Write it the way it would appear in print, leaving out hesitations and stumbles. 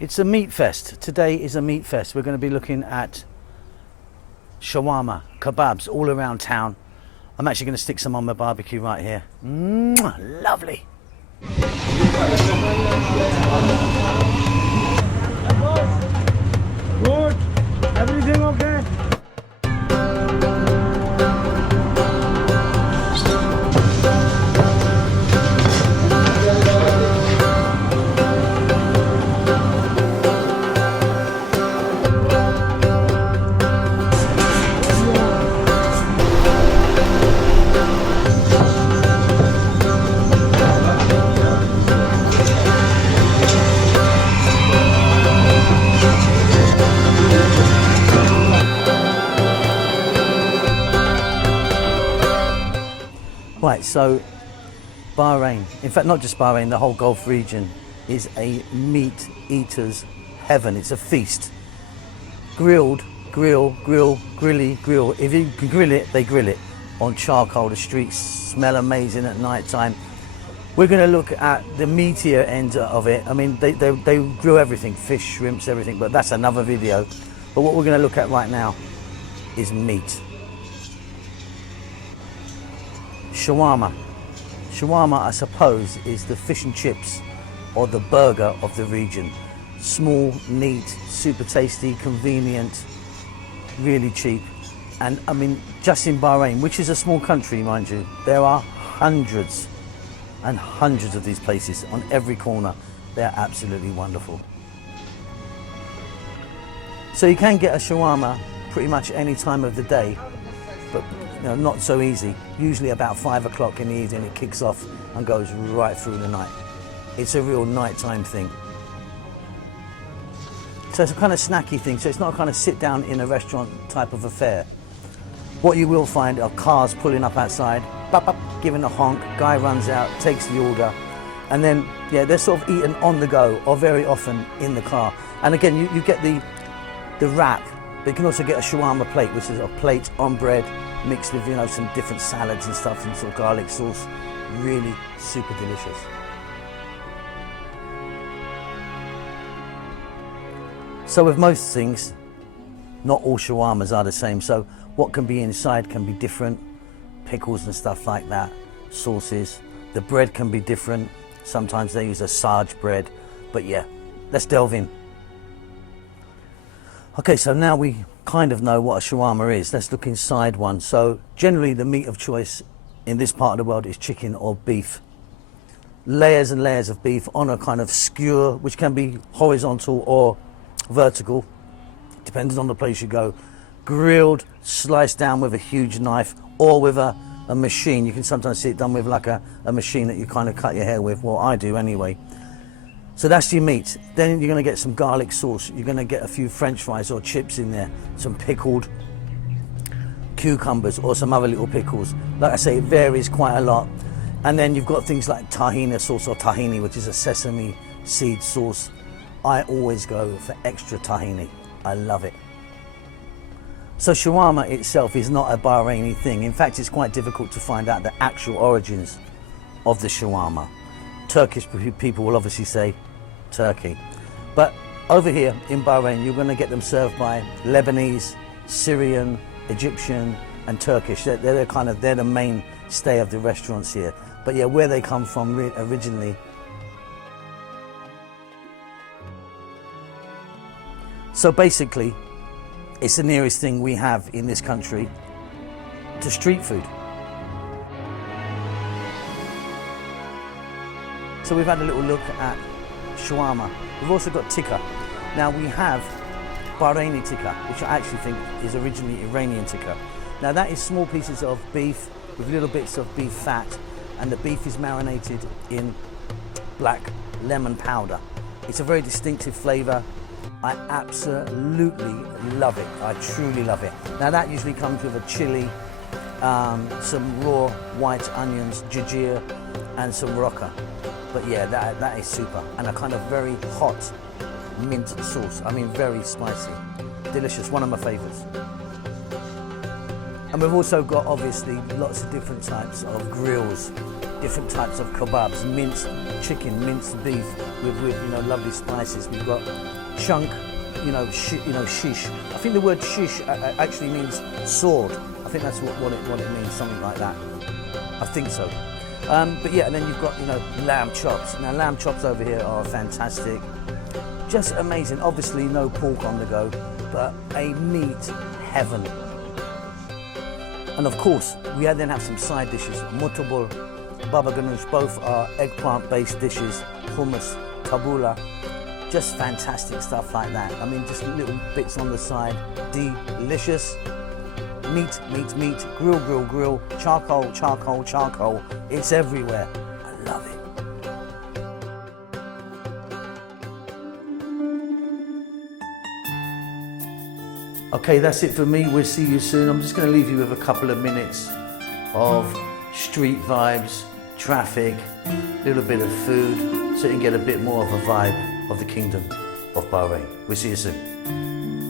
It's a meat fest. Today is a meat fest. We're going to be looking at shawarma, kebabs all around town. I'm actually going to stick some on my barbecue right here. Lovely. Good. Everything okay? Right, so Bahrain, in fact not just Bahrain, the whole Gulf region is a meat eater's heaven. It's a feast. Grilled, grill, grilly, grill. If you can grill it, they grill it on charcoal. The streets smell amazing at night time. We're going to look at the meatier end of it. I mean, they grill everything, fish, shrimps, everything, but that's another video. But what we're going to look at right now is meat. Shawarma. Shawarma, I suppose, is the fish and chips or the burger of the region. Small, neat, super tasty, convenient, really cheap. And I mean, just in Bahrain, which is a small country, mind you, there are hundreds and hundreds of these places on every corner. They're absolutely wonderful. So you can get a shawarma pretty much any time of the day, but not so easy. Usually about 5 o'clock in the evening it kicks off and goes right through the night. It's a real nighttime thing. So it's a kind of snacky thing, so it's not a kind of sit down in a restaurant type of affair. What you will find are cars pulling up outside, bop, bop, giving a honk, guy runs out, takes the order, and then they're sort of eaten on the go or very often in the car. And again, you get the wrap, but you can also get a shawarma plate, which is a plate on bread mixed with some different salads and stuff and sort of garlic sauce. Really super delicious. So with most things, not all shawarmas are the same, so what can be inside can be different. Pickles and stuff like that, sauces. The bread can be different. Sometimes they use a sarge bread, but yeah, let's delve in. Okay, so now we kind of know what a shawarma is. Let's look inside one. So generally the meat of choice in this part of the world is chicken or beef. Layers and layers of beef on a kind of skewer, which can be horizontal or vertical, depending on the place you go. Grilled, sliced down with a huge knife or with a machine. You can sometimes see it done with like a machine that you kind of cut your hair with. Well, I do anyway. So that's your meat. Then you're going to get some garlic sauce. You're going to get a few French fries or chips in there, some pickled cucumbers or some other little pickles. Like I say, it varies quite a lot. And then you've got things like tahini sauce or tahini, which is a sesame seed sauce. I always go for extra tahini. I love it. So shawarma itself is not a Bahraini thing. In fact, it's quite difficult to find out the actual origins of the shawarma. Turkish people will obviously say Turkey. But over here in Bahrain, you're going to get them served by Lebanese, Syrian, Egyptian and Turkish. They're the mainstay of the restaurants here. But yeah, where they come from originally. So basically, it's the nearest thing we have in this country to street food. So we've had a little look at shawarma. We've also got tikka. Now we have Bahraini tikka, which I actually think is originally Iranian tikka. Now that is small pieces of beef with little bits of beef fat, and the beef is marinated in black lemon powder. It's a very distinctive flavour. I absolutely love it. I truly love it. Now that usually comes with a chili, some raw white onions, jajir, and some rocca. But yeah, that is super. And a kind of very hot mint sauce. I mean, very spicy. Delicious, one of my favourites. And we've also got, obviously, lots of different types of grills. different types of kebabs, minced chicken, minced beef with lovely spices. We've got chunk, shish. I think the word shish actually means sword. I think that's what it means, something like that. I think so. But yeah, and then you've got lamb chops. Now lamb chops over here are fantastic, just amazing. Obviously no pork on the go, but a meat heaven. And of course, we then have some side dishes. Muttabul, baba ganoush, both are eggplant-based dishes. Hummus, tabbouleh, just fantastic stuff like that. I mean, just little bits on the side, delicious. Meat, grill, charcoal. It's everywhere. I love it. Okay, that's it for me. We'll see you soon. I'm just going to leave you with a couple of minutes of street vibes, traffic, a little bit of food, so you can get a bit more of a vibe of the Kingdom of Bahrain. We'll see you soon.